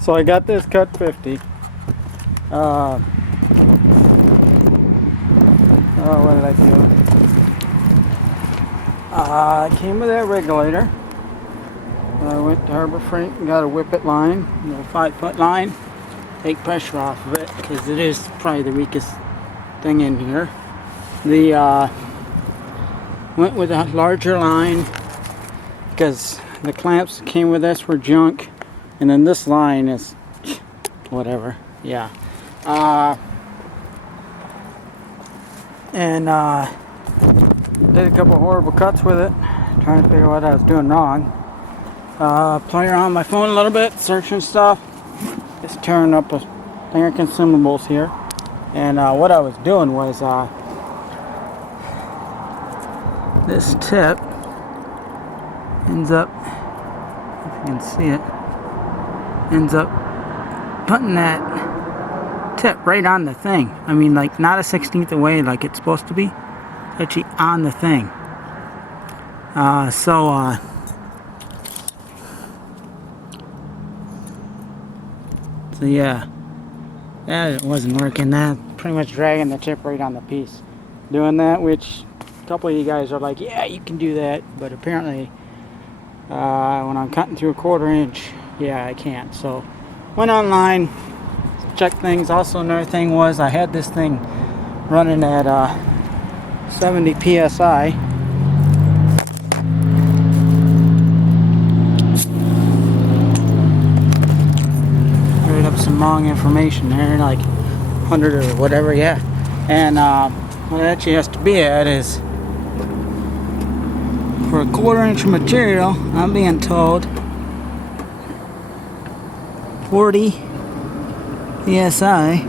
So I got this Cut50. What did I do? It came with that regulator. I went to Harbor Freight and got a whippet line, a little 5-foot line. Take pressure off of it because it is probably the weakest thing in here. Went with a larger line because the clamps that came with this were junk, and then this line is whatever. Yeah. Did a couple horrible cuts with it, trying to figure out what I was doing wrong. Playing around on my phone a little bit, searching stuff. Just tearing up a thing of consumables here. And what I was doing was this tip ends up, if you can see it, ends up putting that tip right on the thing. I mean, like, not a 16th away like it's supposed to be. It's actually on the thing. So yeah, that wasn't working. That pretty much dragging the tip right on the piece. Doing that, which a couple of you guys are like, yeah, you can do that, but apparently when I'm cutting through a 1/4 inch, yeah, I can't. So went online, checked things. Also, another thing was I had this thing running at 70 psi. Some wrong information there, like 100 or whatever, yeah. And what it actually has to be at is, for a 1/4 inch of material, I'm being told 40 psi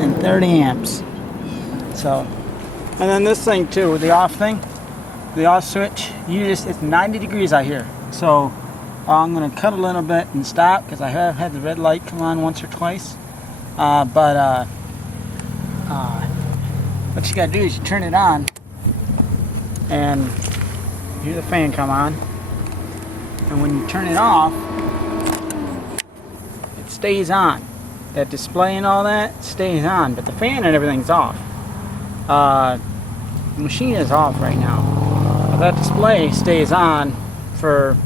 and 30 amps. So, and then this thing too, with the off thing, the off switch, it's 90 degrees out here. So I'm going to cut a little bit and stop because I have had the red light come on once or twice. What you got to do is you turn it on and you hear the fan come on. And when you turn it off, it stays on. That display and all that stays on, but the fan and everything's off. The machine is off right now. But that display stays on for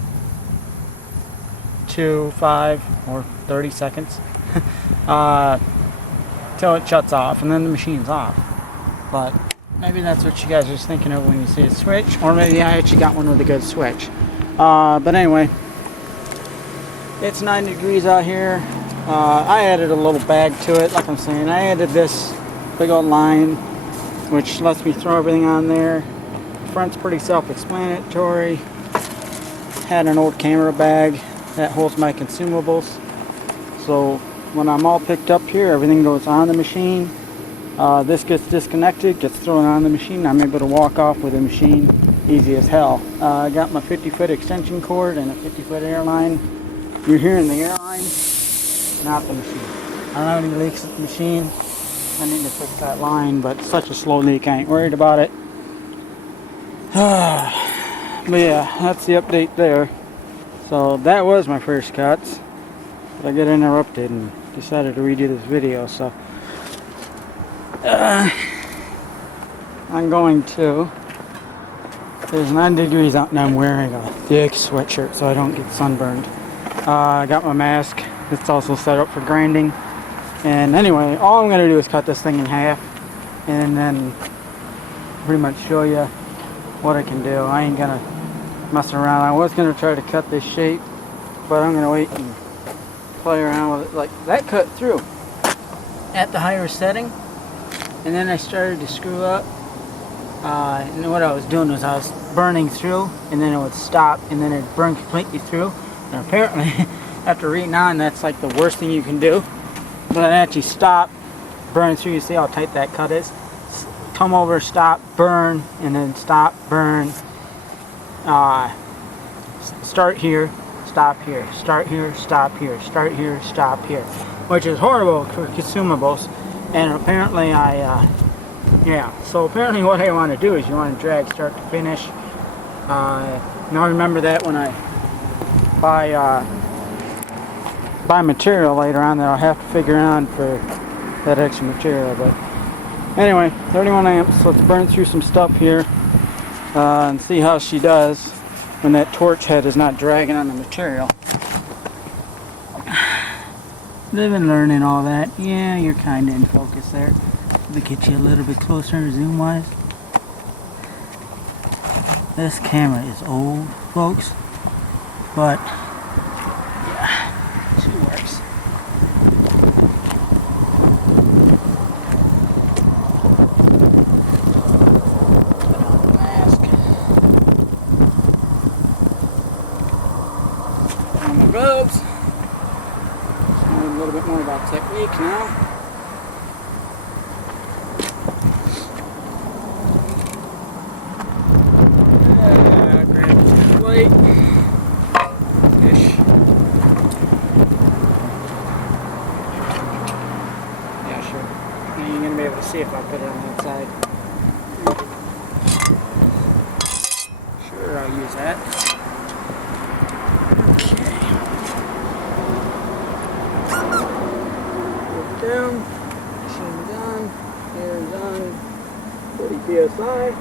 2, 5, or 30 seconds till it shuts off, and then the machine's off. But maybe that's what you guys are just thinking of when you see a switch, or maybe I actually got one with a good switch. But anyway, it's 90 degrees out here. I added a little bag to it, like I'm saying. I added this big old line, which lets me throw everything on there. Front's pretty self-explanatory. Had an old camera bag that holds my consumables. So when I'm all picked up here, everything goes on the machine. This gets disconnected, gets thrown on the machine. I'm able to walk off with the machine easy as hell. I got my 50-foot extension cord and a 50-foot airline. You're hearing the airline, not the machine. I don't have any leaks with the machine. I need to fix that line, but it's such a slow leak, I ain't worried about it. But yeah, that's the update there. So that was my first cuts, but I got interrupted and decided to redo this video. So I'm going to. There's 90 degrees out and I'm wearing a thick sweatshirt so I don't get sunburned. I got my mask. It's also set up for grinding. And anyway, all I'm going to do is cut this thing in half and then pretty much show you what I can do. I ain't gonna mess around. I was gonna try to cut this shape, but I'm gonna wait and play around with it. Like, that cut through at the higher setting, and then I started to screw up. And what I was doing was I was burning through, and then it would stop, and then it burned completely through. And apparently, after reading on, that's like the worst thing you can do. But I actually stopped, burn through. You see how tight that cut is? Come over, stop, burn, and then stop, burn. Start here, stop here, start here, stop here, start here, stop here, which is horrible for consumables. And apparently so apparently what I want to do is you want to drag start to finish. Now remember that when I buy material later on that I'll have to figure out for that extra material. But anyway, 31 amps. Let's burn through some stuff here and see how she does when that torch head is not dragging on the material. Live and learning all that. Yeah, you're kind of in focus there. Let me get you a little bit closer zoom wise. This camera is old, folks, but yeah, she works. Mask. Put on my gloves. Just learn a little bit more about technique now. Fish. Yeah, sure. Now you're gonna be able to see if I put it on that side. Sure, I'll use that. Okay. Put it down. Machine done. Air done. 40 psi.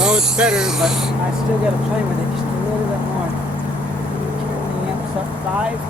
Oh, it's better, but I still got to play with it just a little bit more. Turn the amps up 5.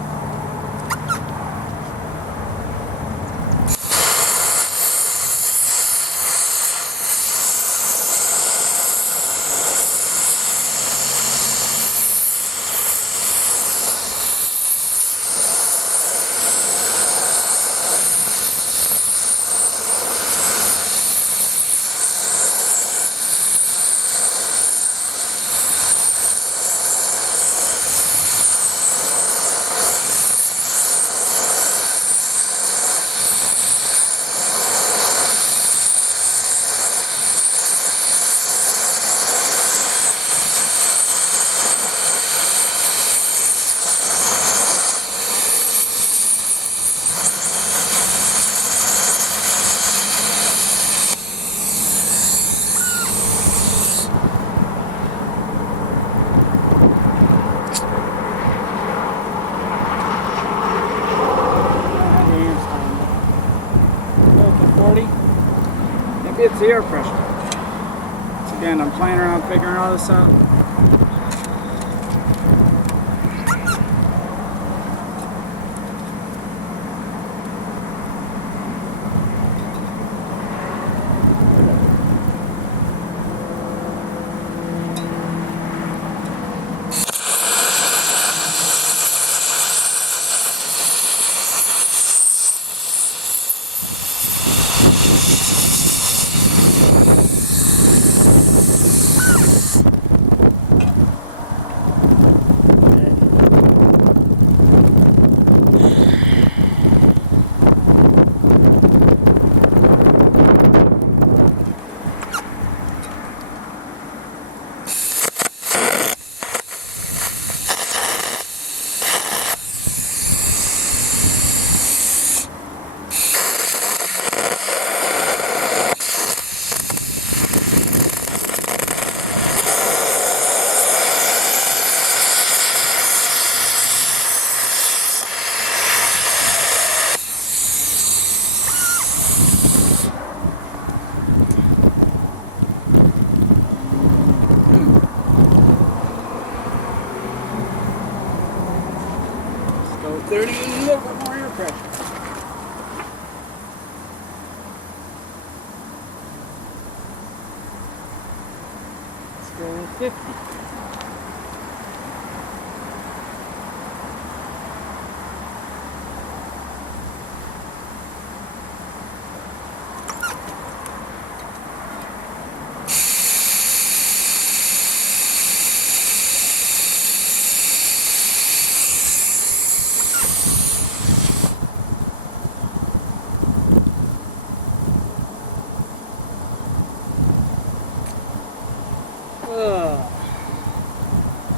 Maybe it's the air pressure. So again, I'm playing around figuring all this out. So 30 and a little bit more air pressure. Let's go with 50.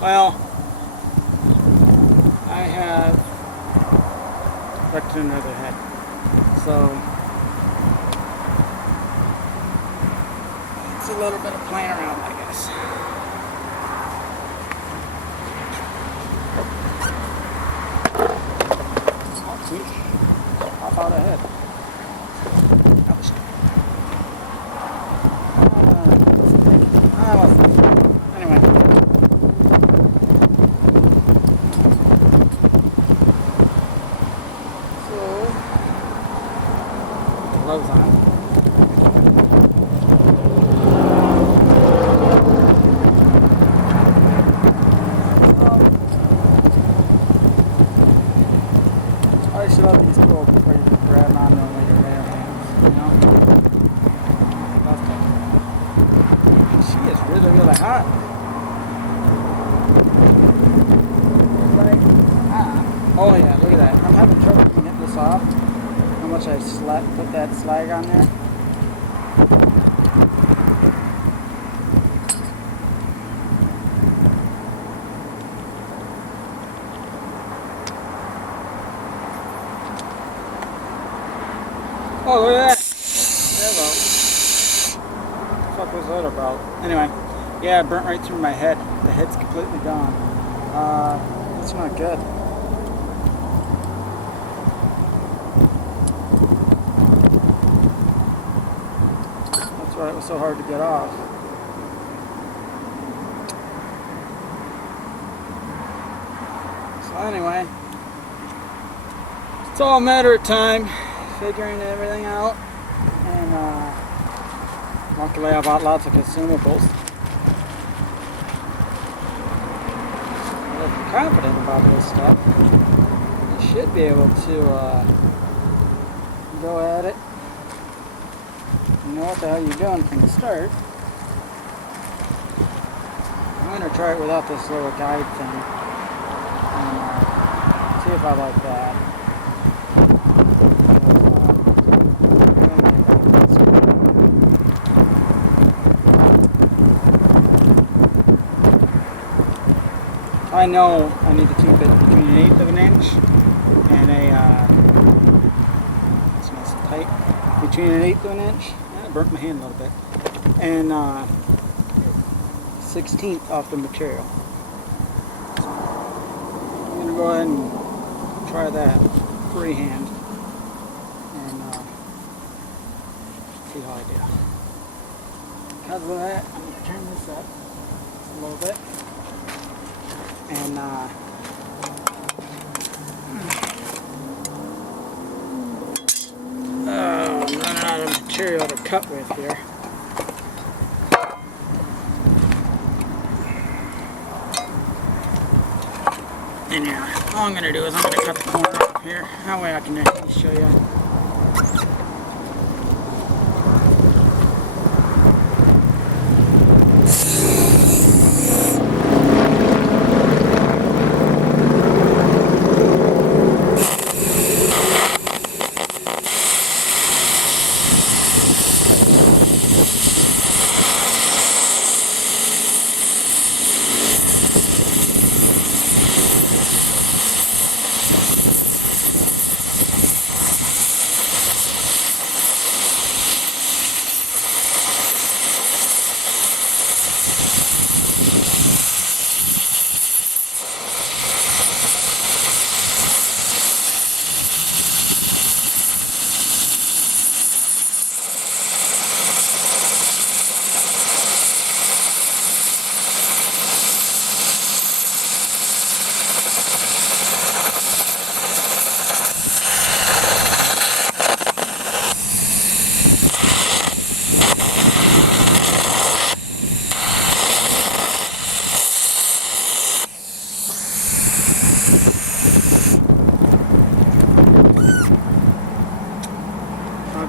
Well, I have wrecked another head. So it's a little bit of playing around, I guess. Oh, sweet. Hop out ahead. Ouch. Anyway. So, gloves on. I should have these cool before you grab them on them with your bare hands, you know? She is really, really hot. Oh yeah, look at that. I'm having trouble getting this off. How much I put that slag on there. Oh, look at that. There we go. What the fuck was that about? Anyway, yeah, it burnt right through my head. The head's completely gone. That's not good. That's why it was so hard to get off. So anyway, it's all a matter of time. Figuring everything out, and luckily I bought lots of consumables. I'm confident about this stuff. You should be able to go at it. You know what the hell you're doing from the start. I'm going to try it without this little guide thing and see if I like that. I know I need to keep it between 1/8 of an inch and it's nice and tight, between 1/8 of an inch, I burnt my hand a little bit, and 1/16 off the material. So I'm going to go ahead and try that freehand and see how I do. Because of that, I'm going to turn this up just a little bit. And I'm running out of material to cut with here. And yeah, all I'm going to do is I'm going to cut the corner off here. That way I can actually show you.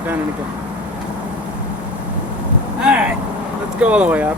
Done it again. Alright, let's go all the way up.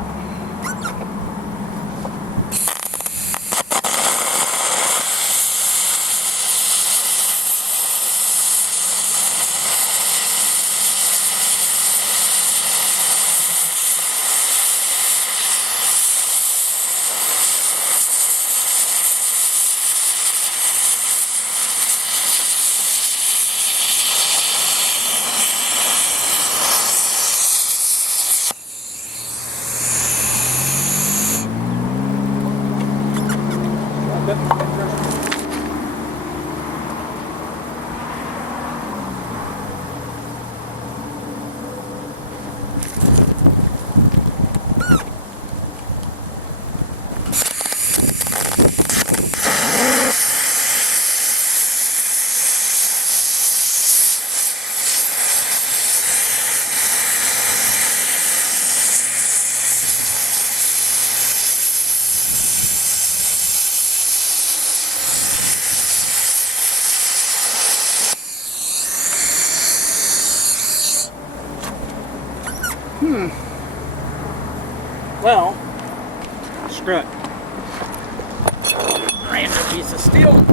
Well, screw it. Random piece of steel.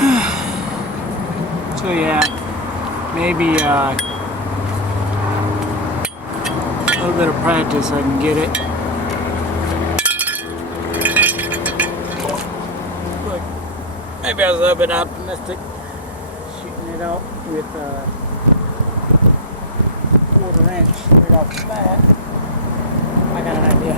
So yeah, maybe a little bit of practice I can get it. Look, maybe I was a little bit optimistic shooting it out with a 1/4 inch straight off the bat. I got an idea.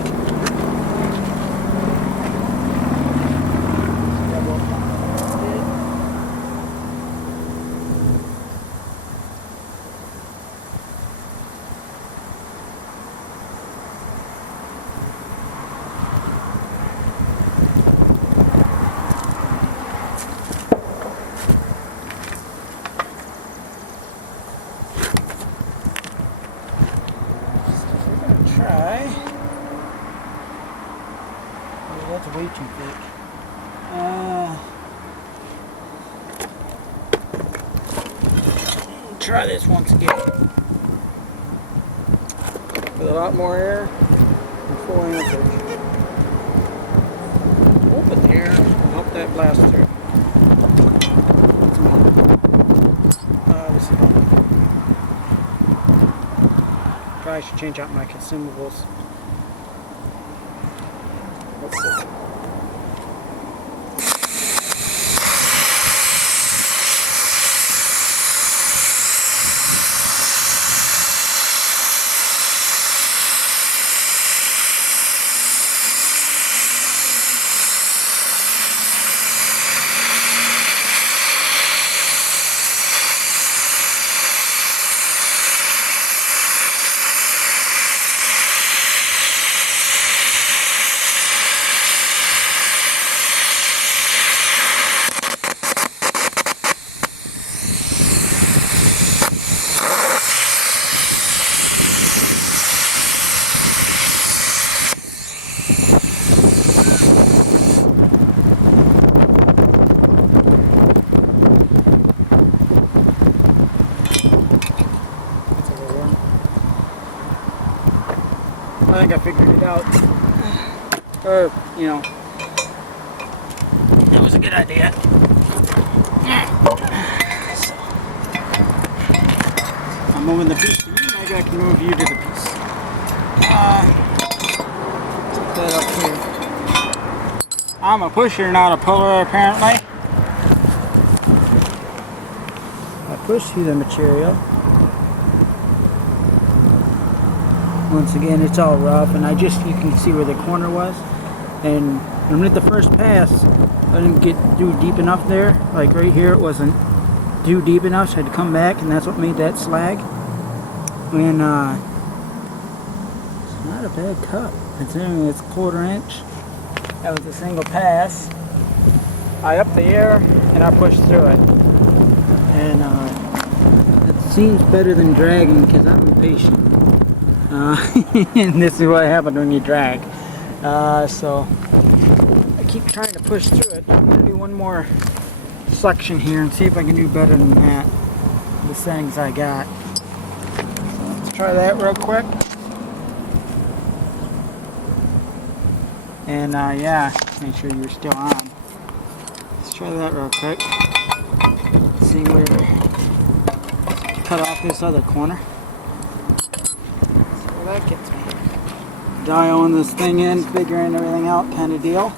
Try. Oh, that's way too thick. Try this once again. With a lot more air and full amperage. Open the air, help that blast through. This is fun. Probably should change out my consumables. Let's see. I think I figured it out. Or, you know, it was a good idea. So, I'm moving the piece to you, maybe I can move you to the piece. Put that up here. I'm a pusher, not a puller, apparently. I push through the material. Once again, it's all rough, and you can see where the corner was. And when with the first pass, I didn't get through deep enough there. Like right here, it wasn't through deep enough, so I had to come back, and that's what made that slag. And it's not a bad cut, considering it's 1/4 inch. That was a single pass. I upped the air, and I pushed through it. And it seems better than dragging, because I'm impatient. And this is what happens when you drag. So I keep trying to push through it. I'm going to do one more section here and see if I can do better than that. The settings I got. So let's try that real quick. And yeah, make sure you're still on. Let's try that real quick. See where cut off this other corner. That gets me. Dialing this thing in, figuring everything out kind of deal.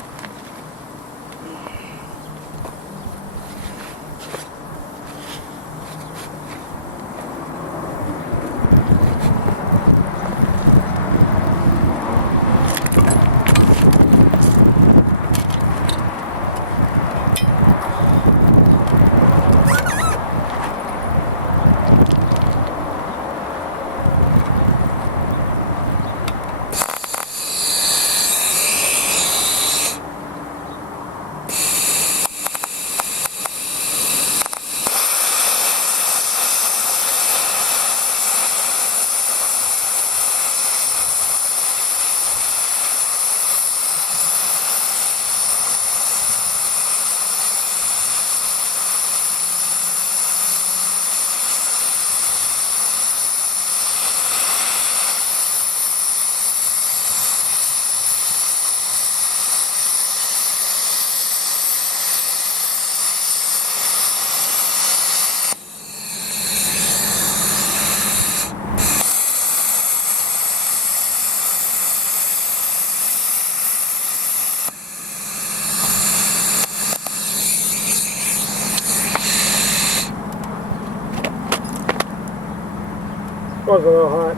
Was a little hot.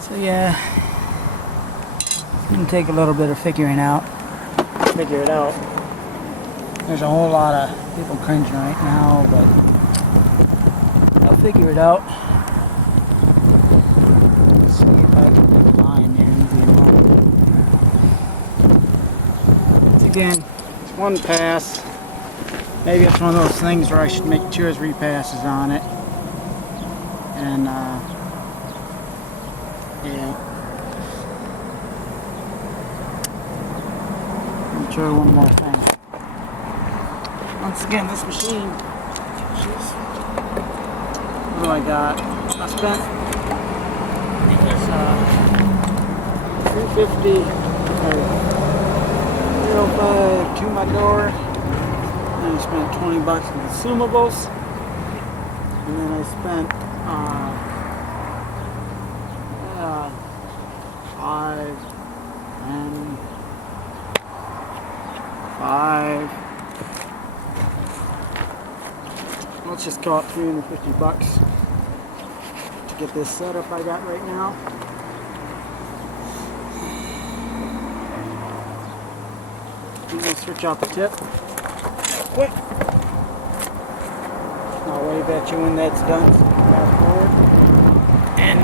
So yeah, it's gonna take a little bit of figure it out. There's a whole lot of people cringing right now, but I'll figure it out. Let's see if I can make a line there easy enough. Once again, it's one pass. Maybe it's one of those things where I should make 2 or 3 passes on it. And yeah. Let me try one more thing. Once again, this machine, what do I got? I spent $350 or 05 to my door, and I spent $20 in consumables, and then I spent let's just call it $350 to get this setup I got right now. I'm going to switch out the tip quick. I'll wave at you when that's done. Fast forward. And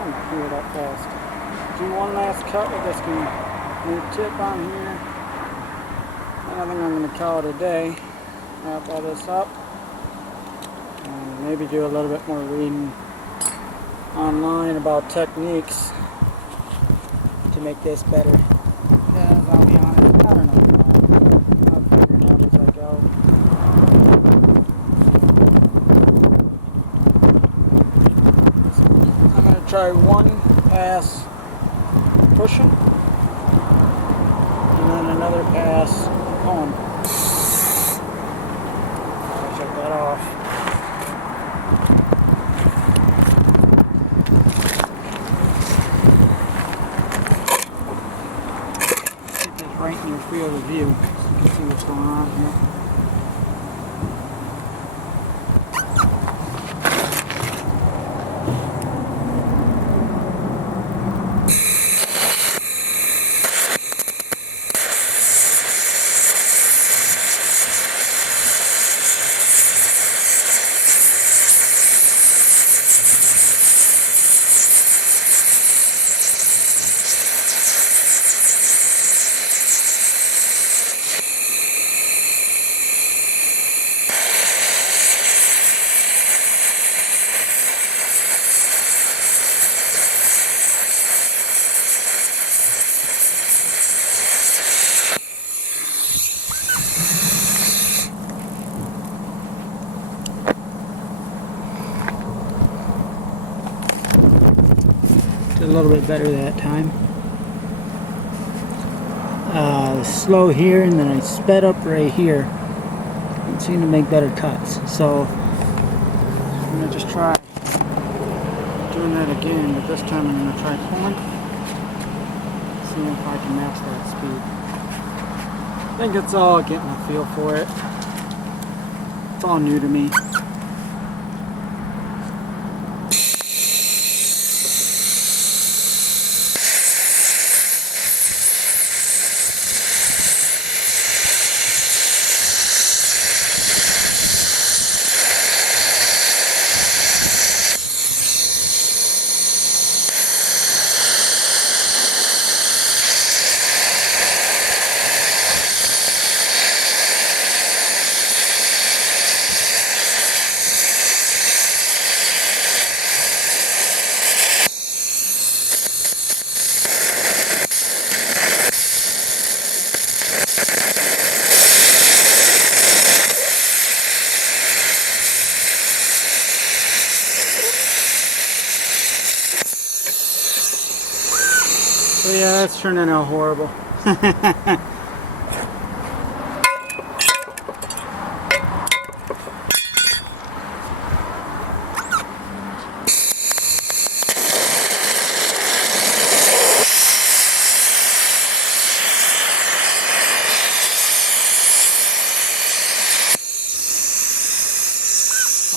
I'm not doing that fast. Do one last cut with this new tip on here. And I think I'm going to call it a day. Wrap all this up. And maybe do a little bit more reading online about techniques to make this better. Because I'll be honest, I don't know. I'll figure it out as I go. I'm going to try one pass pushing and then another pass pulling. I'll shut that off. Get this right in your field of view so you can see what's going on here. Did a little bit better that time. Slow here, and then I sped up right here. It seemed to make better cuts. So I'm gonna just try doing that again, but this time I'm gonna try pulling. See if I can match that speed. I think it's all getting a feel for it. It's all new to me. So yeah, that's turning out horrible.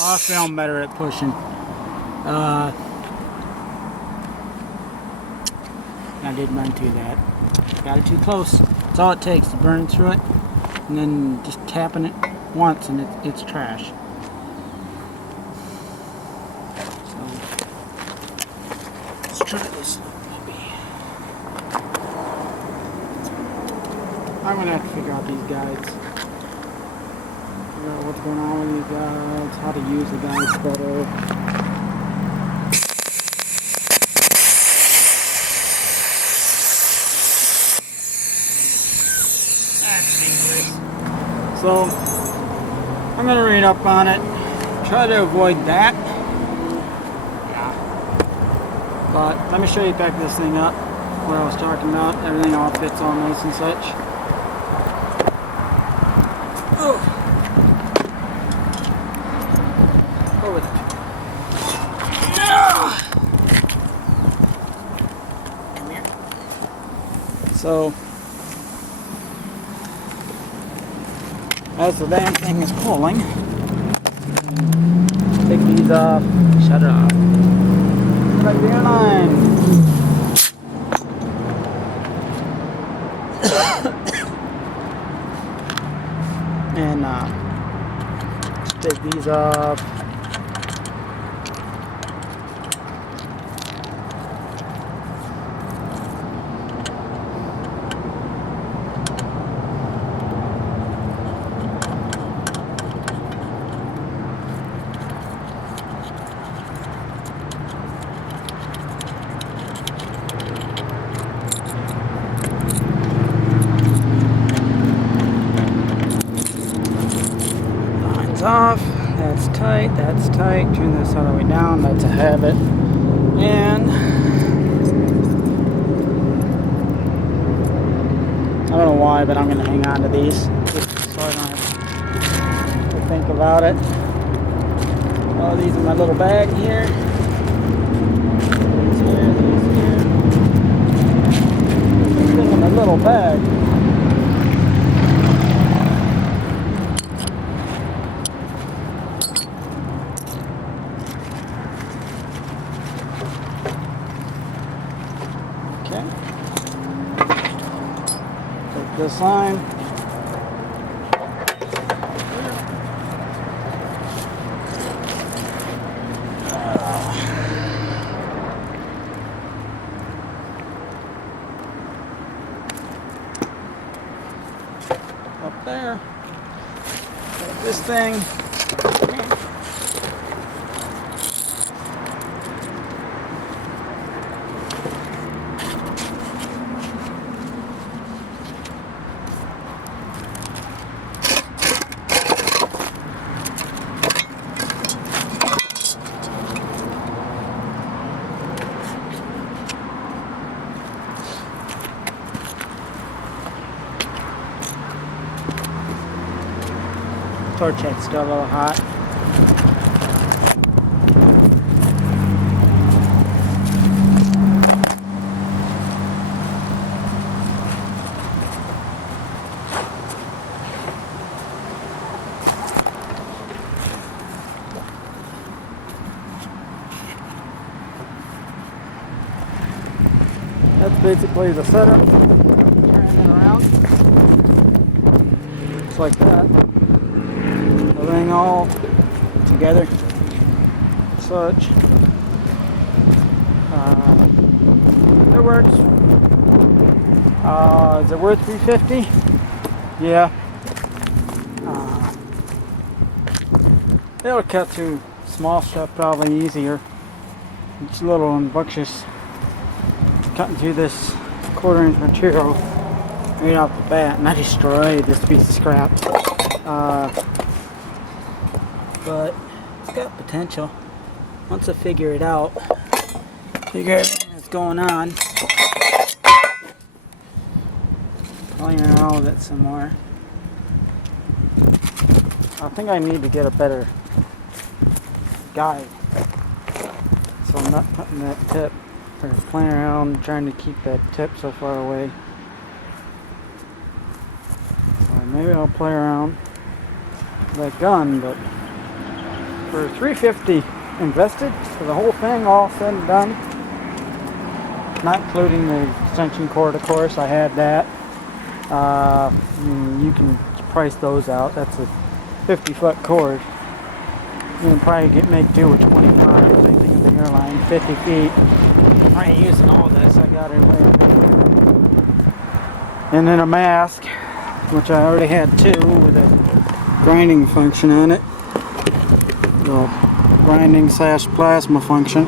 I found better at pushing. I did run through that. Got it too close. That's all it takes to burn through it, and then just tapping it once, and it's trash. So let's try this. Maybe I'm gonna have to figure out these guides. Figure out what's going on with these guides, how to use the guides better. So I'm gonna read up on it, try to avoid that. Yeah. But let me show you back this thing up, what I was talking about. Everything all fits all nice and such. Oh. Over there. Come here. So as the damn thing is pulling, take these off, shut it off. Right there, line. And take these off. Off, that's tight, turn this all the way down, that's a habit, and I don't know why, but I'm going to hang on to these, just so I don't have to think about it. Oh, these in my little bag here. These here. These in my little bag. Take this line. Up there. Take this thing. torch head's still a little hot. That's basically the setup. Turning it around. Just like that. Everything all together. Such. It works. Is it worth $350? Yeah. It'll cut through small stuff probably easier. It's a little obnoxious cutting through this 1/4 inch material right off the bat, and I destroyed this piece of scrap. But it's got potential. Once I figure it out, figure everything that's going on, playing around with it some more. I think I need to get a better guide, so I'm not putting that tip or playing around trying to keep that tip so far away. So maybe I'll play around with that gun, but for $350 invested for the whole thing, all said and done, not including the extension cord, of course. I had that. You can price those out. That's a 50-foot cord. You can probably make do with 25, same thing with the airline, 50 feet. I ain't using all this, I got it away. And then a mask, which I already had two, with a grinding function on it. Well, grinding / plasma function.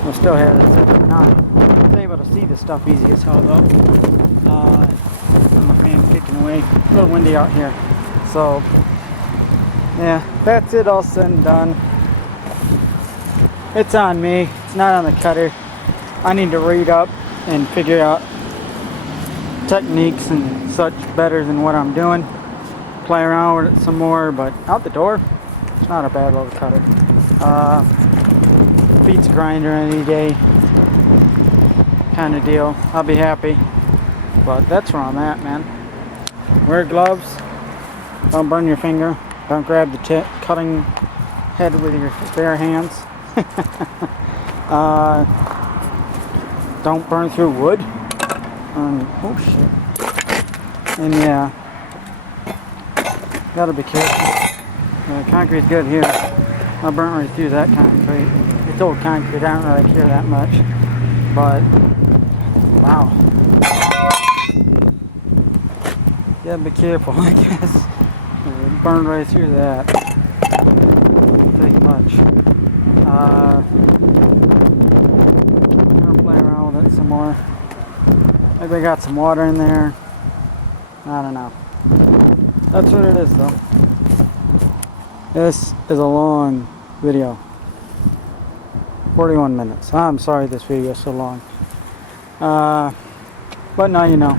I still had it set at 9. I was able to see the stuff easy as hell though. My fan's kicking away. A little windy out here. So, yeah, that's it all said and done. It's on me. It's not on the cutter. I need to read up and figure out techniques and such better than what I'm doing. Play around with it some more, but out the door, it's not a bad little cutter. Beats a grinder any day kind of deal. I'll be happy. But that's where I'm at, man. Wear gloves. Don't burn your finger. Don't grab the cutting head with your bare hands. Don't burn through wood. Oh shit. And yeah, gotta be careful. The concrete's good here. I burnt right through that concrete. It's old concrete, I don't really care that much. But, wow. Gotta be careful, I guess. It burned right through that. Don't take much. I'm gonna play around with it some more. Maybe I got some water in there. I don't know. That's what it is though. This is a long video. 41 minutes. I'm sorry this video is so long. But now you know.